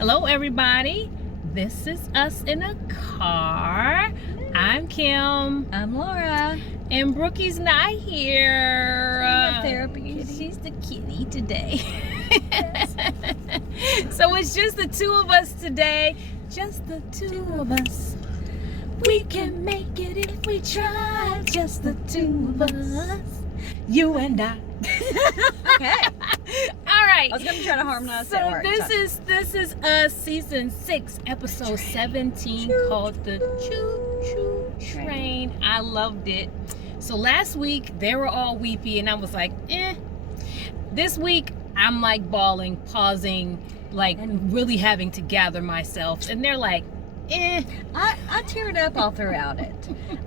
Hello, everybody. This is us in a car. I'm Kim. I'm Laura. And Brookie's not here. Therapy. She's the kitty today. So it's just the two of us today. Just the two of us. We can make it if we try. Just the two of us. You and I. Okay. All right. I was gonna try to harmonize So that word. this is us season 6 episode 17 called the Choo Choo Train. I loved it. So last week they were all weepy and I was like, This week I'm like bawling, pausing, like really having to gather myself, and they're like, I teared up all throughout it.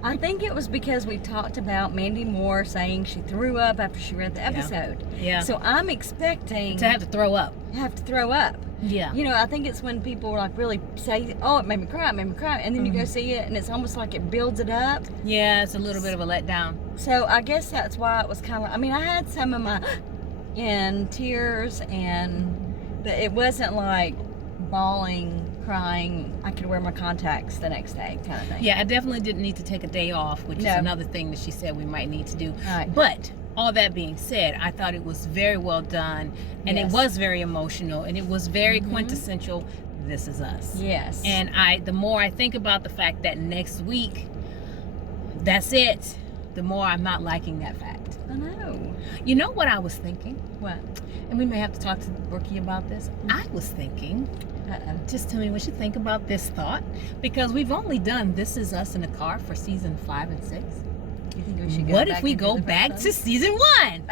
I think it was because we talked about Mandy Moore saying she threw up after she read the episode. Yeah. So I'm expecting to have to throw up. Have to throw up. Yeah. You know, I think it's when people like really say, "Oh, it made me cry, and then you go see it, and it's almost like it builds it up. Yeah, it's a little bit of a letdown. So I guess that's why it was kind of. I mean, I had some of my in tears, but it wasn't like bawling, crying. I could wear my contacts the next day, kind of thing. Yeah, I definitely didn't need to take a day off, which is another thing that she said we might need to do. Right. But all that being said, I thought it was very well done, and it was very emotional, and it was very quintessential. This is us. Yes. And the more I think about the fact that next week, that's it, the more I'm not liking that fact. I know. You know what I was thinking? What? And we may have to talk to Brookie about this. I was thinking, just tell me what you think about this thought, because we've only done This Is Us in a Car for season 5 and 6. You think we should go What back if we and do go the back first to one? season 1?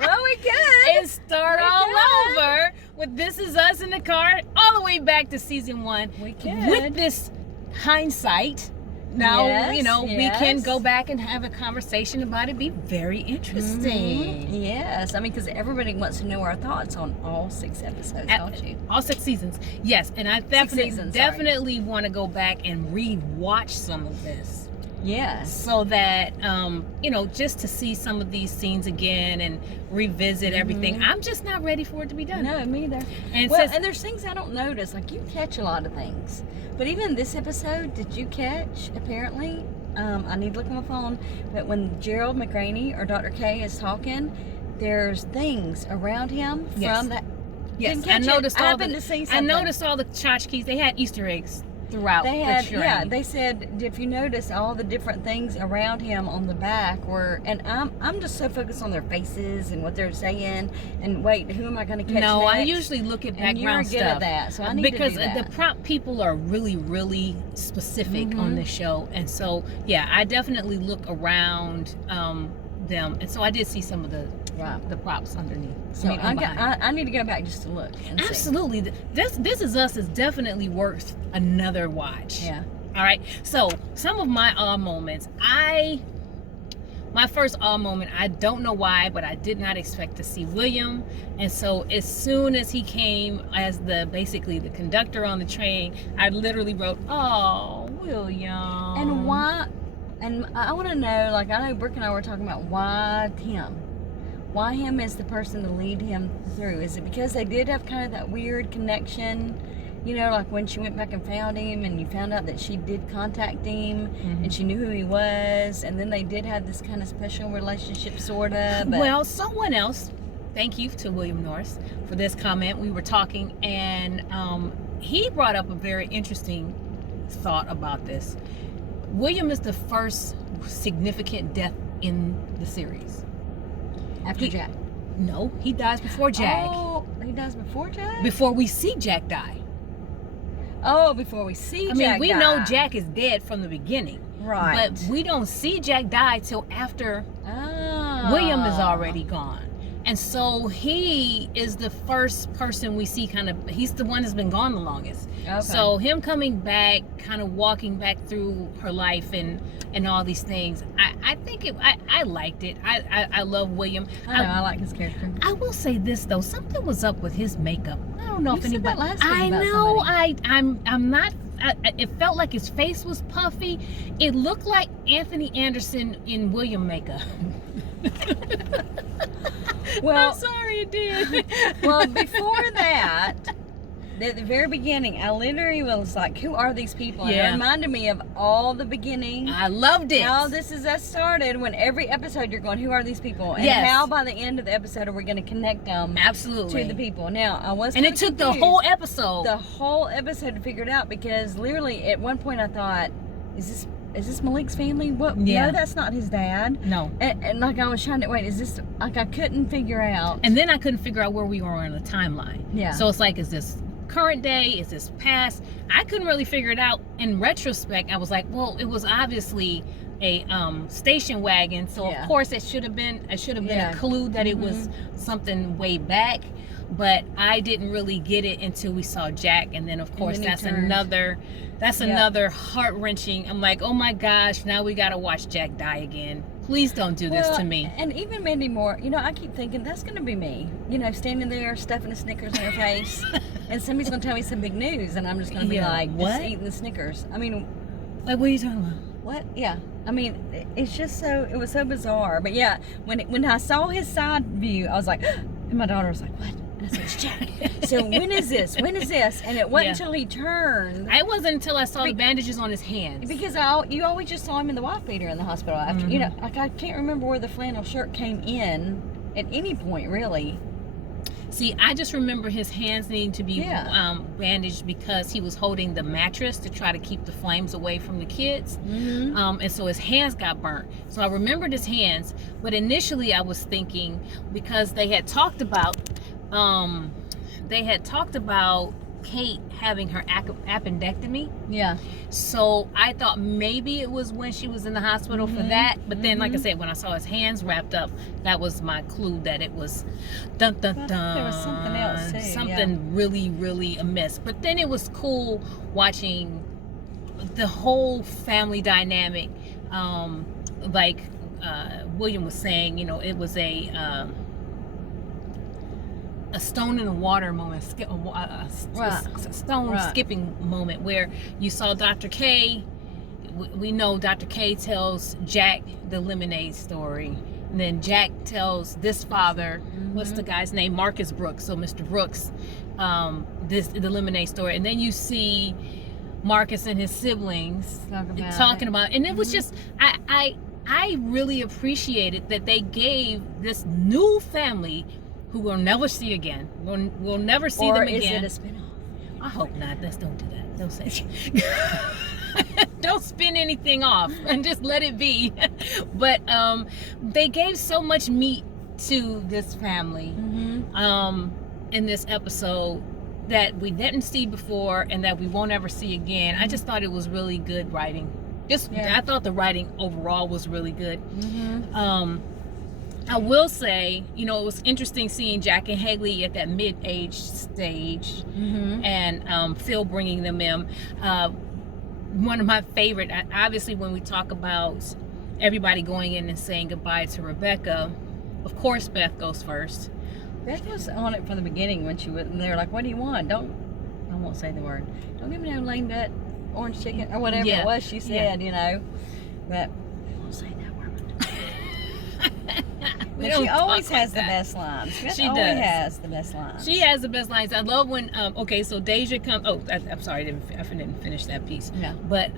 Well, we could. And start all over with This Is Us in the Car, all the way back to season 1. We could. With this hindsight, now, we can go back and have a conversation about it. Be very interesting. Yes. I mean, because everybody wants to know our thoughts on all 6 episodes, don't you? All 6 seasons. Yes, and I definitely want to go back and re-watch some of this. Yes. So that, just to see some of these scenes again and revisit everything. I'm just not ready for it to be done. No, me either. And and there's things I don't notice. Like, you catch a lot of things. But even this episode, did you catch, apparently, I need to look at my phone, but when Gerald McRaney or Dr. K is talking, there's things around him from that. Yes, I noticed all the tchotchkes. They had Easter eggs throughout the train. They said, if you notice all the different things around him on the back and I'm just so focused on their faces and what they're saying, and wait, who am I going to catch next? I usually look at background stuff. You're good at that, so I need to do that. The prop people are really, really specific on the show, and so I definitely look around them, and so I did see some of the props underneath. So I need to go back just to look and absolutely see. This Is Us is definitely worth another watch. Yeah. All right, so some of my awe moments, my first awe moment, I don't know why, but I did not expect to see William, and so as soon as he came as basically the conductor on the train, I literally wrote, "Oh, William." And why? And I want to know, like, I know Brooke and I were talking about why him. Why him is the person to lead him through? Is it because they did have kind of that weird connection? You know, like when she went back and found him, and you found out that she did contact him, and she knew who he was, and then they did have this kind of special relationship, sort of. Well, someone else, thank you to William Norris for this comment. We were talking, and he brought up a very interesting thought about this. William is the first significant death in the series. After Jack? No, he dies before Jack. Oh, he dies before Jack? Before we see Jack die. Oh, before we see Jack die. I mean, we know Jack is dead from the beginning. Right. But we don't see Jack die till after William is already gone. And so he is the first person we see he's the one that's been gone the longest. Okay. So him coming back, kind of walking back through her life and all these things, I think I liked it. I love William. I like his character. I will say this though, something was up with his makeup. I don't know if anybody. Said that last week I about know. Somebody. I'm not. It felt like his face was puffy. It looked like Anthony Anderson in William makeup. Well, I'm sorry, it did. Well, before that, at the very beginning, I literally was like, who are these people? And Yeah. it reminded me of all the beginning. I loved it. How this is us started, when every episode you're going, who are these people? And Yes. how by the end of the episode are we going to connect them Absolutely. to the people? Now, I was And kinda it took the confused. whole episode. The whole episode to figure it out, because literally at one point I thought, is this Malik's family? What? Yeah. No, that's not his dad. No. And like I was trying to wait, is this, like, I couldn't figure out. And then I couldn't figure out where we were on the timeline. Yeah. So it's like, is this current day? Is this past? I couldn't really figure it out. In retrospect, I was like, well, it was obviously a station wagon, so Yeah. of course it should have been Yeah. a clue that it was something way back. But I didn't really get it until we saw Jack, and then of course then he that's turned. another heart-wrenching. I'm like, oh my gosh, now we gotta watch Jack die again. Please don't do this to me. And even Mandy Moore, I keep thinking that's going to be me. Standing there stuffing a Snickers in her face, and somebody's going to tell me some big news, and I'm just going to be Yeah, like, what? just eating the Snickers. I mean, Like, what are you talking about? what? Yeah. I mean, it's just it was so bizarre. But yeah, when I saw his side view, I was like, and my daughter was like, what? And I said, it's Jack. So when is this? When is this? And it wasn't Yeah. until he turned. It wasn't until I saw the bandages on his hands. Because you always just saw him in the wife beater in the hospital after. Like, I can't remember where the flannel shirt came in at any point, really. See, I just remember his hands needing to be Yeah. bandaged because he was holding the mattress to try to keep the flames away from the kids. Mm-hmm. And so his hands got burnt. So I remembered his hands, but initially I was thinking, because they had talked about Kate having her appendectomy. Yeah. So I thought maybe it was when she was in the hospital for that. But then, like I said, when I saw his hands wrapped up, that was my clue that it was dun dun Well, I dun. think there was something else, too, Something really, really amiss. But then it was cool watching the whole family dynamic. Like William was saying, it was a stone in the water moment, stone skipping moment, where you saw Dr. K. We know Dr. K tells Jack the lemonade story, and then Jack tells this father, what's the guy's name, Marcus Brooks, so Mr. Brooks, the lemonade story, and then you see Marcus and his siblings talking about it. And it was just, I really appreciated that they gave this new family who we'll never see again. We'll never see them again. Or is it a spinoff? I hope not. Don't do that. Don't say it. Don't spin anything off and just let it be. But they gave so much meat to this family in this episode that we didn't see before and that we won't ever see again. I just thought it was really good writing. I thought the writing overall was really good. I will say, it was interesting seeing Jack and Haley at that mid-age stage, and Phil bringing them in. One of my favorite, obviously, when we talk about everybody going in and saying goodbye to Rebecca, of course Beth goes first. Beth was on it from the beginning when she was, and they were like, what do you want? I won't say the word. Don't give me no lame duck, orange chicken, or whatever it was she said, But I won't say that word. But she always has the best lines. She always does. has the best lines. She has the best lines. I love when, so Deja comes, I'm sorry, I didn't finish that piece. No. But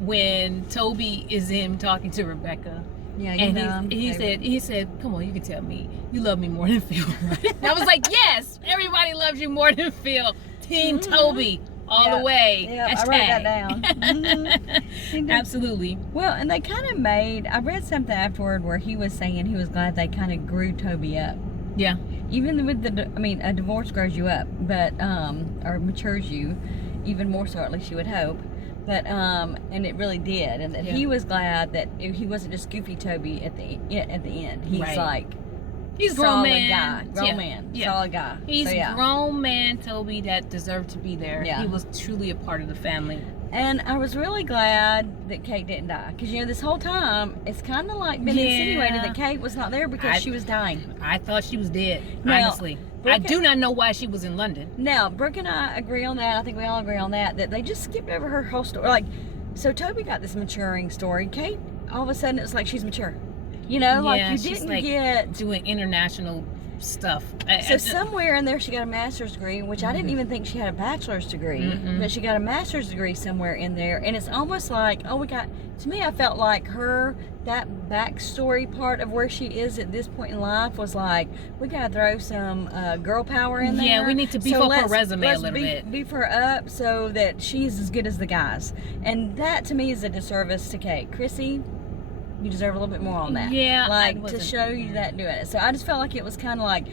when Toby is in talking to Rebecca, Yeah, and he said, come on, you can tell me you love me more than Phil, right? And I was like, yes, everybody loves you more than Phil. Team Toby, all the way. Yeah, I Hashtag. wrote that down. Absolutely. Well, and they kind of I read something afterward where he was saying he was glad they kind of grew Toby up. Yeah. Even with a divorce grows you up, but, or matures you, even more so, at least you would hope. But, and it really did. And that he was glad that he wasn't just goofy Toby at the end. He's like, he's grown man guy. Grown man. Solid guy. He's grown man Toby that deserved to be there. Yeah. He was truly a part of the family. And I was really glad that Kate didn't die. Because, this whole time, it's kind of like been insinuated that Kate was not there because she was dying. I thought she was dead, Now, honestly. I do not know why she was in London. Now, Brooke and I agree on that. I think we all agree on that they just skipped over her whole story. So Toby got this maturing story. Kate, all of a sudden, it's like she's mature. You didn't she's get... doing international stuff. So somewhere in there she got a master's degree, which I didn't even think she had a bachelor's degree, but she got a master's degree somewhere in there. And it's almost like, to me, I felt like that backstory part of where she is at this point in life was like, we got to throw some girl power in there. Yeah, we need to beef up her resume a little bit. Beef her up so that she's as good as the guys. And that to me is a disservice to Kate. Chrissy, you deserve a little bit more on that. Yeah, like to show you that doing it. So I just felt like it was kind of like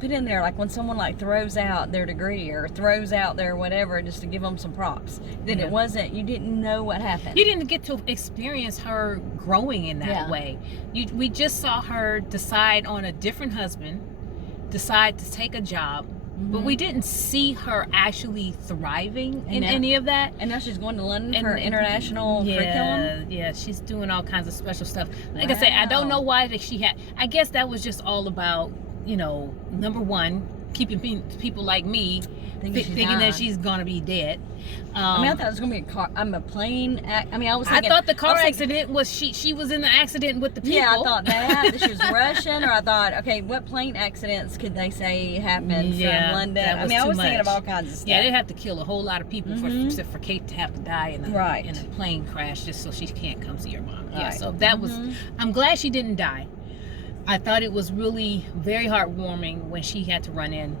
put in there, like when someone like throws out their degree or throws out their whatever just to give them some props. Then it wasn't, you didn't know what happened. You didn't get to experience her growing in that way. We just saw her decide on a different husband, decide to take a job. But we didn't see her actually thriving in any of that. And now she's going to London for international curriculum? Yeah, she's doing all kinds of special stuff. Like I said, I don't know why that she had... I guess that was just all about, number one, keeping people like me thinking that she's going to be dead. I thought it was going to be a plane... I was thinking... I thought the car accident was... She was in the accident with the people. Yeah, I thought that she was Russian, or I thought, okay, what plane accidents could they say happened from London? I was thinking of all kinds of stuff. Yeah, they'd have to kill a whole lot of people for Kate to have to die in a plane crash just so she can't come see her mom. Yeah, so that was... I'm glad she didn't die. I thought it was really very heartwarming when she had to run in.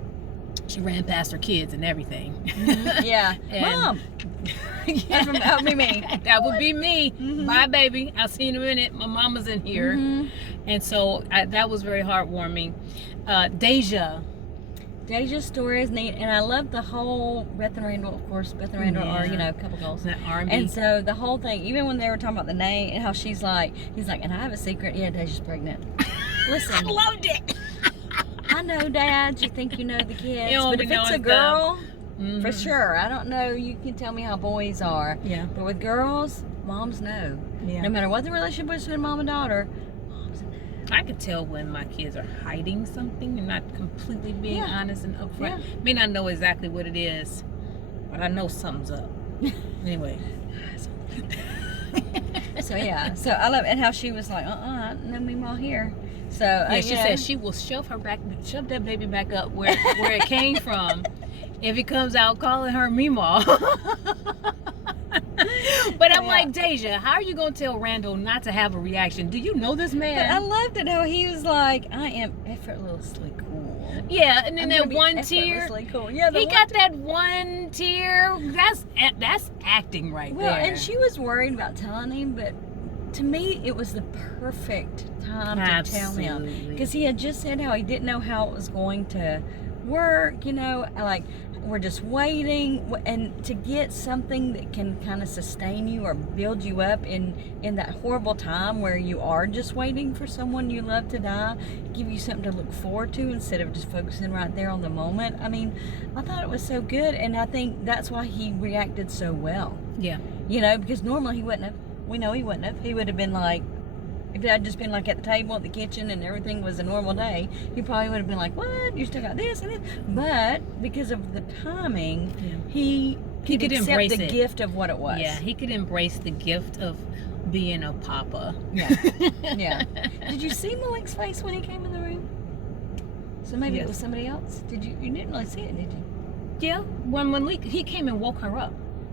She ran past her kids and everything. Yeah. Mom! That would be me. That would be me. Bye, baby. I'll see you in a minute. My mama's in here. And so that was very heartwarming. Deja's story is neat, and I love the whole Beth and Randall, of course. Beth and Randall are, a couple goals. R&B. And so the whole thing, even when they were talking about the name and how he's like, and I have a secret. Yeah, Deja's pregnant. Listen. I loved it. I know, Dad, you think you know the kids, but if it's a girl, for sure. I don't know. You can tell me how boys are. Yeah. But with girls, moms know. Yeah. No matter what the relationship is between mom and daughter, moms know. I could tell when my kids are hiding something and not completely being honest and upfront. Yeah. May not know exactly what it is, but I know something's up. Anyway. So I love it. And how she was like, no meemaw here. So she said she will shove that baby back up where it came from if he comes out calling her meemaw. But I'm like, Deja, how are you gonna tell Randall not to have a reaction? Do you know this man? But I loved it how he was like, I am effortlessly cool. Yeah, and then that one tear. Cool. Yeah, he got that one tear. That's acting right there. Well, and she was worried about telling him, but to me, it was the perfect time to tell him, because he had just said how he didn't know how it was going to work. Like, we're just waiting, and to get something that can kind of sustain you or build you up in that horrible time where you are just waiting for someone you love to die, give you something to look forward to instead of just focusing right there on the moment. I mean, I thought it was so good, and I think that's why he reacted so well. Yeah. Because normally he wouldn't have. We know he wouldn't have. He would have been like, if it had just been like at the table at the kitchen and everything was a normal day, he probably would have been like, what? You still got this and this? But because of the timing, he could accept the gift of what it was. Yeah, he could embrace the gift of being a papa. Yeah. Yeah. Did you see Malik's face when he came in the room? So maybe it was somebody else? You didn't really see it, did you? Yeah. When Malik, he came and woke her up.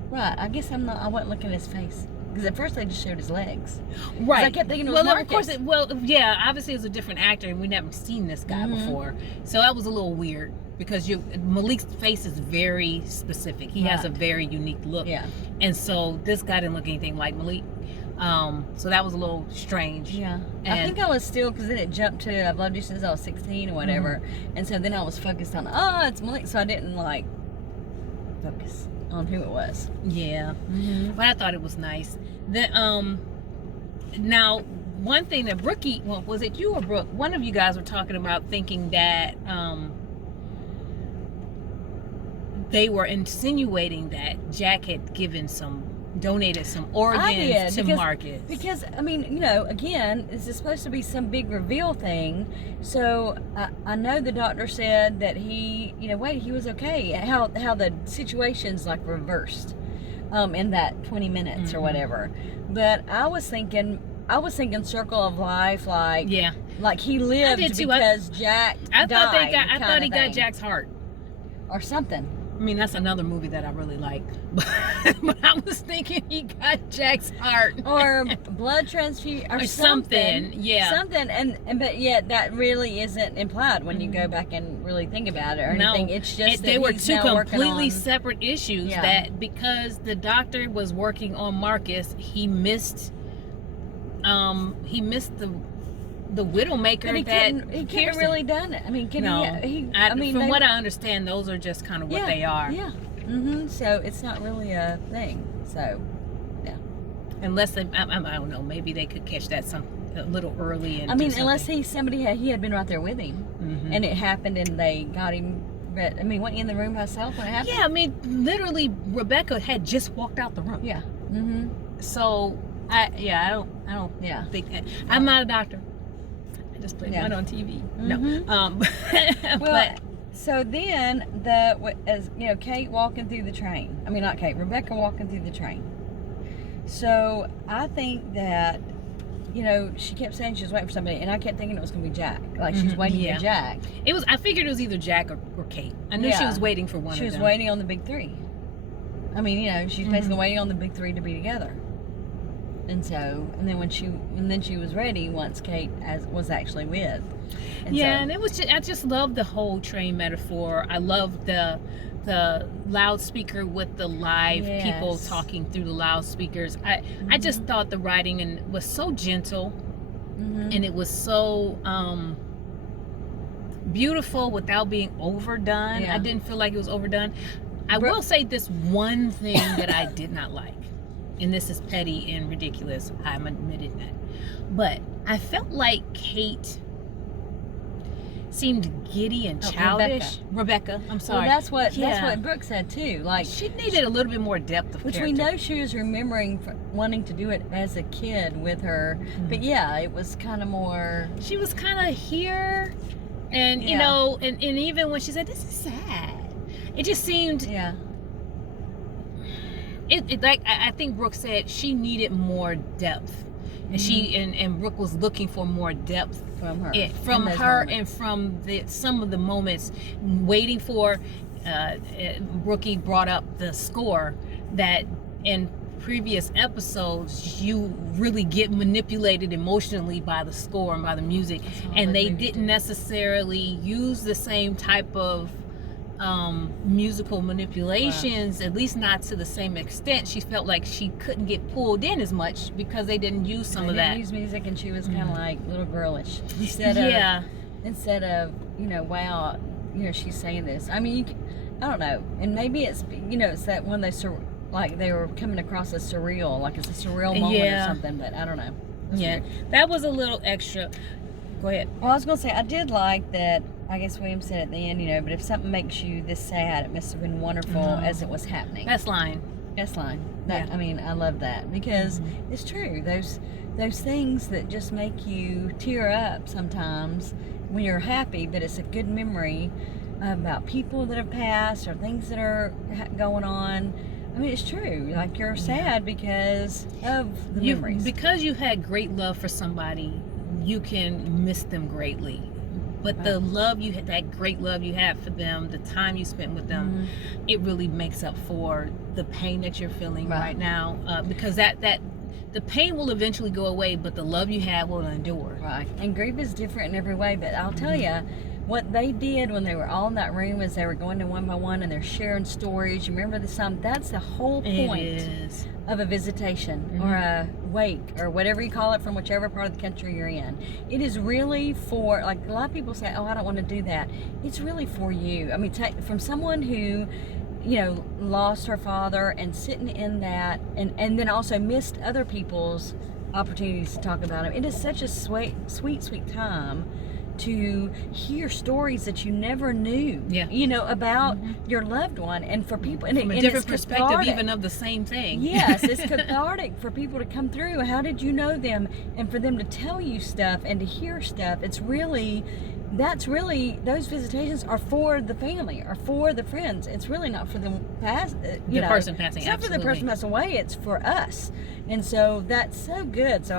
Right. I guess I wasn't looking at his face. Because at first they just showed his legs. Right. I kept thinking it was Marcus. Of course, obviously it was a different actor and we never seen this guy before. So that was a little weird because Malik's face is very specific. He has a very unique look. Yeah. And so this guy didn't look anything like Malik. So that was a little strange. Yeah. And I think I was still, because then it jumped to, I've loved you since I was 16 or whatever. And so then I was focused on, it's Malik. So I didn't focus on who it was. Yeah. But I thought it was nice. Now, one thing that Brookie, was it you or Brooke? One of you guys were talking about thinking that they were insinuating that Jack had donated some organs to Marcus. Because, again, this is supposed to be some big reveal thing. So I know the doctor said that he was okay. How the situation's reversed in that 20 minutes or whatever. But I was thinking I was thinking circle of life, like Yeah. like he lived did too. because Jack I died. thought he got Jack's heart. or something. I mean, that's another movie that I really like. But I was thinking he got Jack's heart. Or blood transfusion or something. Yeah. Something and but yet that really isn't implied when you go back and really think about it or anything. It's just that they were he's two now working completely on, separate issues. Yeah. That because the doctor was working on Marcus, he missed the Widowmaker. But he couldn't have really done it. I mean, from what I understand, those are just kind of what they are. Yeah. Mm-hmm. So it's not really a thing. So, yeah. Unless they, I don't know, maybe they could catch that a little early. And unless he had been right there with him, and it happened, and they got him. But I mean, wasn't he in the room by himself when it happened? Yeah, I mean, literally, Rebecca had just walked out the room. Yeah. Mm-hmm. So I don't think that. I'm not a doctor. I just played one on TV. Mm-hmm. No. But so then as you know, Kate walking through the train. I mean, not Kate, Rebecca walking through the train. So I think that, you know, she kept saying she was waiting for somebody, and I kept thinking it was going to be Jack. Like she's waiting for Jack. I figured it was either Jack or Kate. I knew she was waiting for one of them. She was waiting on the big three. I mean, you know, she's basically waiting on the big three to be together. And then she was ready once Kate was actually with. And it was just, I just love the whole train metaphor. I love the loudspeaker with the live people talking through the loudspeakers. I just thought the writing was so gentle, and it was so beautiful without being overdone. I didn't feel like it was overdone. I will say this one thing that I did not like. And this is petty and ridiculous, I'm admitting that. But I felt like Kate seemed giddy and childish. Rebecca, I'm sorry. Well, that's what Brooke said too. Like she needed a little bit more depth of which character. we know she was remembering wanting to do it as a kid with her. But yeah, it was kind of more. She was kind of here, and you know, and even when she said, "This is sad," it just seemed. Yeah. It like I think Brooke said she needed more depth, and she and Brooke was looking for more depth from her, and from some of the moments waiting for. Brookie brought up the score that in previous episodes you really get manipulated emotionally by the score and by the music, and they didn't necessarily use the same type of musical manipulations, at least not to the same extent. She felt like she couldn't get pulled in as much because they didn't use some of that. Use music, and she was kind of like little girlish instead of you know, wow, you know, she's saying this. I mean, I don't know, and maybe it's, you know, it's that when like they were coming across as surreal, like it's a surreal moment or something. But I don't know. Weird. That was a little extra. Go ahead. Well, I was gonna say I did like that. I guess William said at the end, you know, but if something makes you this sad, it must have been wonderful as it was happening. Best line. I mean, I love that because it's true. Those things that just make you tear up sometimes when you're happy, but it's a good memory about people that have passed or things that are going on. I mean, it's true. Like you're sad because of the memories. Because you had great love for somebody, you can miss them greatly. But the love that great love you had for them, the time you spent with them, it really makes up for the pain that you're feeling right now. Because the pain will eventually go away, but the love you had will endure. Right. And grief is different in every way. But I'll tell you, what they did when they were all in that room as they were going to one by one and they're sharing stories. You remember the song? That's the whole point of a visitation or a wake or whatever you call it from whichever part of the country you're in. It is really for, like a lot of people say, oh, I don't want to do that. It's really for you. I mean, from someone who, you know, lost her father and sitting in that and then also missed other people's opportunities to talk about him. It is such a sweet time to hear stories that you never knew, you know, about your loved one, and for people, and from a different perspective, even of the same thing. Yes, it's cathartic for people to come through. How did you know them? And for them to tell you stuff and to hear stuff. Those visitations are for the family, or for the friends. It's really not for the person passing. It's not for the person passing away. It's for us, and so that's so good. So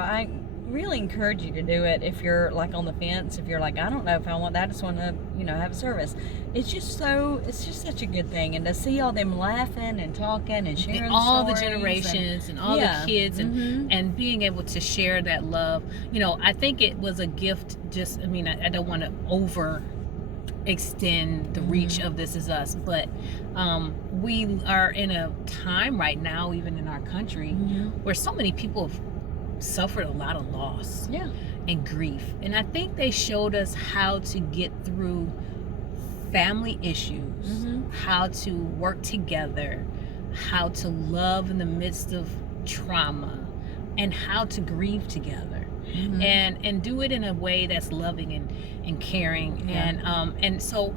really encourage you to do it if you're like on the fence. If you're like, I don't know if I want that, I just want to, have a service. It's just such a good thing, and to see all them laughing and talking and sharing all the stories generations and all the kids and being able to share that love. I think it was a gift. Just, I don't want to over extend the reach of This Is Us, but we are in a time right now, even in our country, where so many people have suffered a lot of loss and grief, and I think they showed us how to get through family issues, how to work together, how to love in the midst of trauma, and how to grieve together. And do it in a way that's loving and caring. And so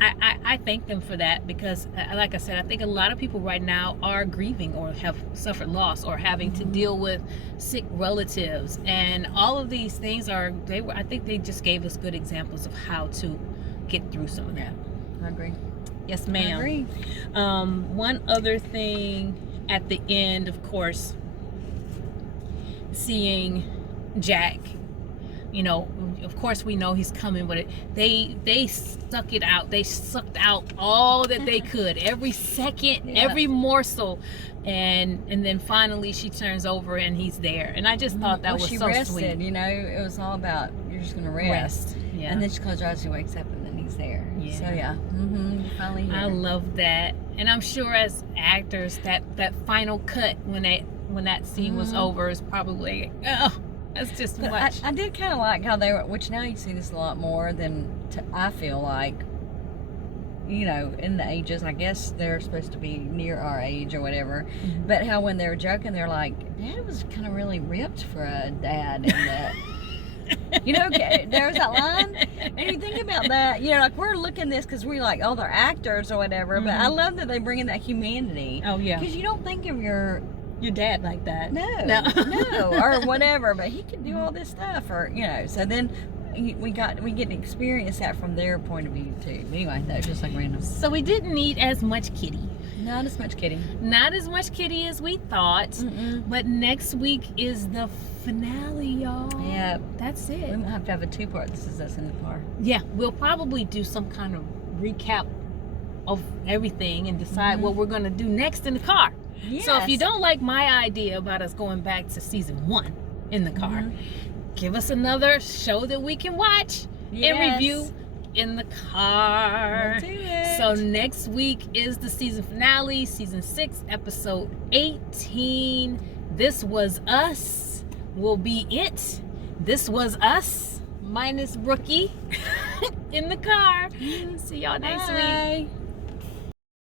I thank them for that, because like I said, I think a lot of people right now are grieving or have suffered loss or having to deal with sick relatives, and all of these things I think they just gave us good examples of how to get through some of that. I agree. Yes, ma'am. I agree. One other thing at the end, of course, seeing Jack, of course we know he's coming, but they stuck it out. They sucked out all that they could, every second, every morsel, and then finally she turns over and he's there. And I just thought that was she so rested, sweet. It was all about, you're just gonna rest. Yeah. And then she closes her eyes, she wakes up, and then he's there. Yeah. So you're finally here. I love that, and I'm sure as actors that final cut when that scene was over is probably that's just but much. I did kind of like how they were, which now you see this a lot more than I feel like, in the ages, I guess they're supposed to be near our age or whatever, but how when they were joking, they're like, Dad was kind of really ripped for a dad, and that. There's that line, and you think about that, like we're looking this because we like, they're actors or whatever, but I love that they bring in that humanity. Oh yeah, because you don't think of your dad like that. No, or whatever, but he can do all this stuff, or so then we get to experience that from their point of view too. But anyway, that was just like random. So we didn't need as much Kitty. Not as much Kitty. Not as much Kitty as we thought. But next week is the finale, y'all. Yeah, that's it. We might have to have a 2-part This Is Us in the car. Yeah, we'll probably do some kind of recap of everything and decide what we're going to do next in the car. Yes. So if you don't like my idea about us going back to season 1 in the car, give us another show that we can watch and review in the car. We'll do it. So next week is the season finale, season 6, episode 18. This Was Us will be it. This Was Us minus Brookie in the car. See y'all next week.